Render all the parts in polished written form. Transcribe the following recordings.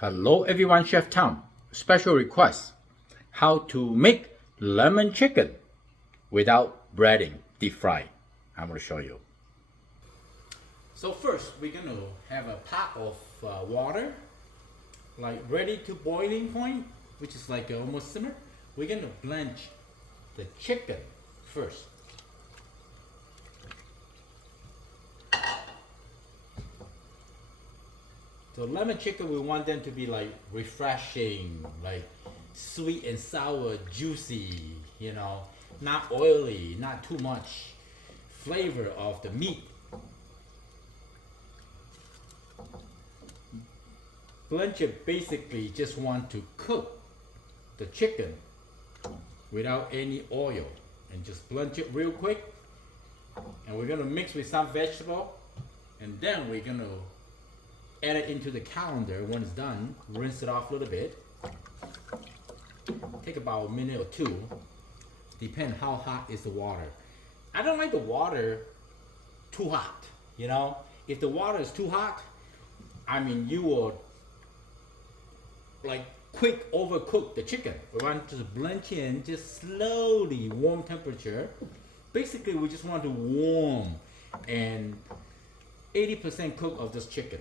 Hello everyone, Chef Tom. Special request. How to make lemon chicken without breading, deep fry. I'm going to show you. So first, we're going to have a pot of water, like ready to boiling point, which is like almost simmer. We're going to blanch the chicken first. So lemon chicken, we want them to be like refreshing, like sweet and sour, juicy, not oily, not too much flavor of the meat. Blancher basically just want to cook the chicken without any oil and just blanch it real quick. And we're gonna mix with some vegetable, and then we're gonna add it into the colander. When it's done, rinse it off a little bit. Take about a minute or two. Depend how hot is the water. I don't like the water too hot. If the water is too hot, you will like quick overcook the chicken. We want to blanch in just slowly, warm temperature. Basically, we just want to warm and 80% cook of this chicken.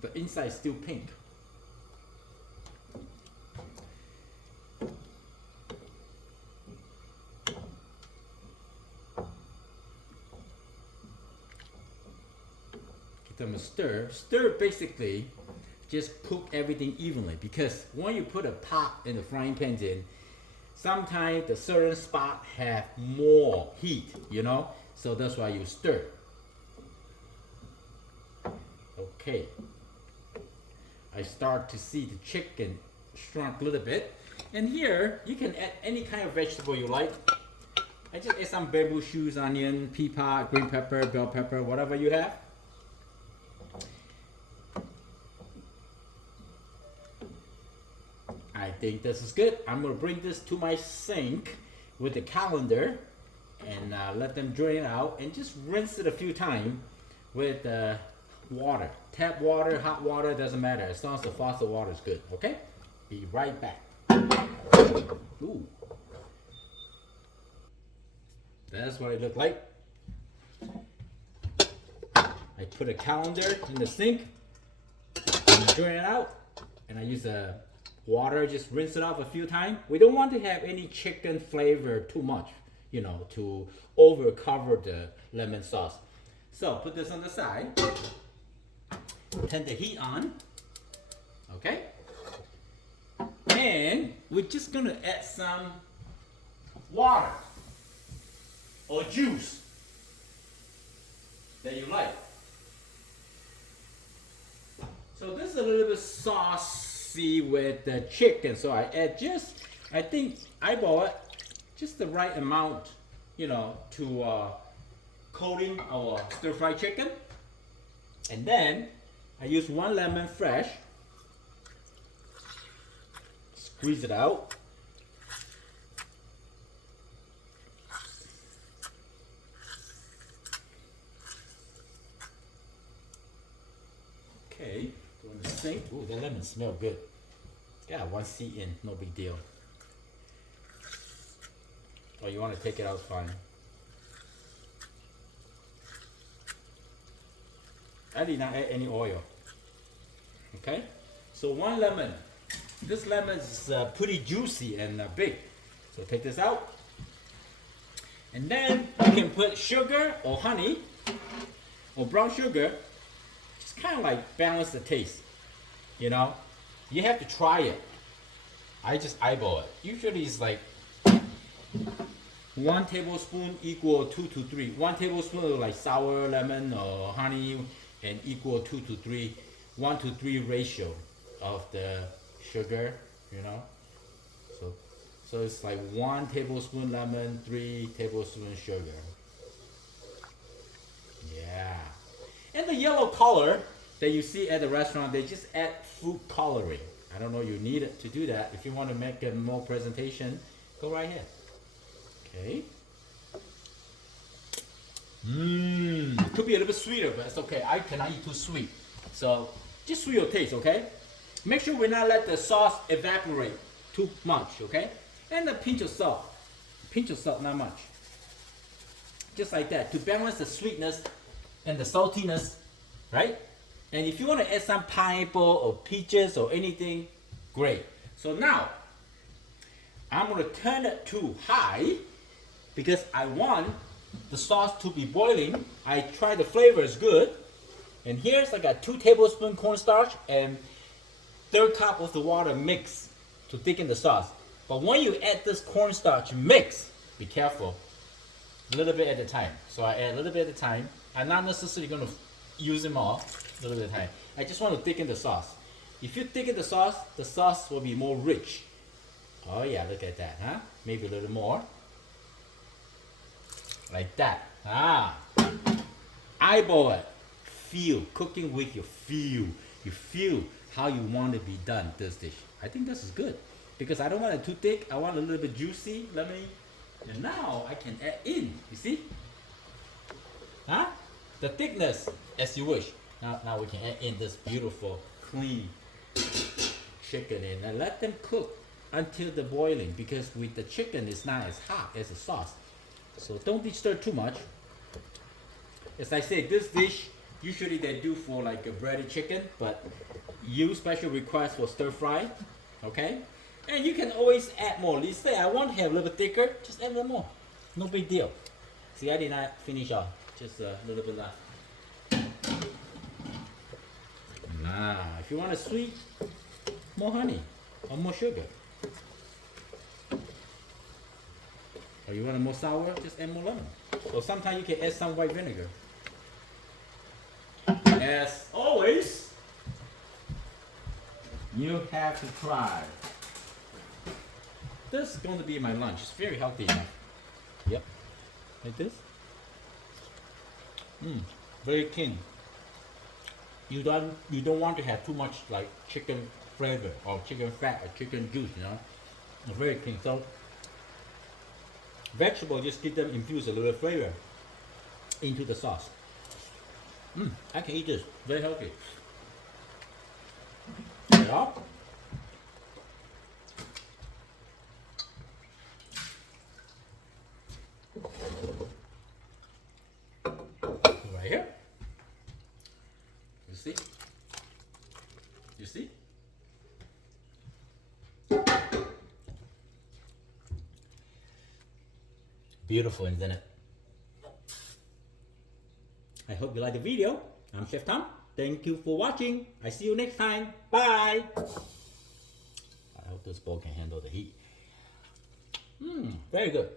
The inside is still pink. Give them a stir. Stir basically just cook everything evenly, because when you put a pot in the frying pan in, sometimes the certain spot have more heat, so that's why you stir. Okay, I start to see the chicken shrunk a little bit, and here you can add any kind of vegetable you like. I just add some bamboo shoots, onion, pea pod, green pepper, bell pepper, whatever you have. I think this is good. I'm gonna bring this to my sink with the colander and let them drain out, and just rinse it a few times with water. Tap water, hot water, doesn't matter. As long as the faucet water is good, okay? Be right back. Ooh. That's what it looked like. I put a colander in the sink, and drain it out, and I use a water, just rinse it off a few times. We don't want to have any chicken flavor too much, to over cover the lemon sauce. So put this on the side. Turn the heat on. Okay. And we're just gonna add some water or juice that you like. So this is a little bit saucy with the chicken, so I add I think I bought just the right amount, to coating our stir-fried chicken. And then I use 1 lemon fresh, squeeze it out. Okay, go in the sink. Ooh, the lemon smells good. Yeah, 1 seed in, no big deal. Or you want to take it out, fine. I did not add any oil. Okay, so 1 lemon. This lemon is pretty juicy and big. So take this out. And then you can put sugar or honey or brown sugar. Just kind of like balance the taste. You have to try it. I just eyeball it. Usually it's like 1 tablespoon equal 2 to 3. 1 tablespoon of like sour lemon or honey, and equal 2 to 3, 1 to 3 ratio of the sugar, So it's like 1 tablespoon lemon, 3 tablespoons sugar. Yeah. And the yellow color that you see at the restaurant, they just add food coloring. I don't know you need it to do that. If you want to make a more presentation, go right ahead. Okay. Could be a little bit sweeter, but it's okay. I cannot eat too sweet. So just suit your taste, okay? Make sure we not let the sauce evaporate too much, okay? And a pinch of salt. Pinch of salt, not much. Just like that, to balance the sweetness and the saltiness, right? And if you want to add some pineapple or peaches or anything, great. So now, I'm going to turn it to high because I want the sauce to be boiling. I try the flavor is good. And here's like a 2 tablespoons cornstarch and 1/3 cup of the water mix to thicken the sauce. But when you add this cornstarch mix, be careful. A little bit at a time. So I add a little bit at a time. I'm not necessarily going to use them all. A little bit at a time. I just want to thicken the sauce. If you thicken the sauce will be more rich. Oh yeah, look at that, huh? Maybe a little more. Like that. Eyeball it. Feel. Cooking with your feel. You feel how you want to be done, this dish. I think this is good. Because I don't want it too thick. I want a little bit juicy. And now I can add in. You see? Huh? The thickness as you wish. Now we can add in this beautiful, clean chicken in and let them cook until the boiling, because with the chicken it's not as hot as the sauce. So don't stir too much. As I say, this dish usually they do for like a breaded chicken, but you special request for stir fry, okay? And you can always add more. Let's say I want to have a little bit thicker, just add a little more. No big deal. See, I did not finish off, just a little bit left. If you want a sweet, more honey or more sugar. Or you want it more sour, just add more lemon. Or sometimes you can add some white vinegar. As always, you have to try. This is going to be my lunch. It's very healthy enough. Yep. Like this. Very clean. You don't want to have too much like chicken flavor or chicken fat or chicken juice, you know. It's very clean. So vegetables, just give them infuse a little flavor into the sauce. I can eat this. Very healthy. Yeah. Right here. You see? You see? Beautiful, isn't it? I hope you like the video. I'm Chef Tom. Thank you for watching. I see you next time. Bye. I hope this bowl can handle the heat. Very good.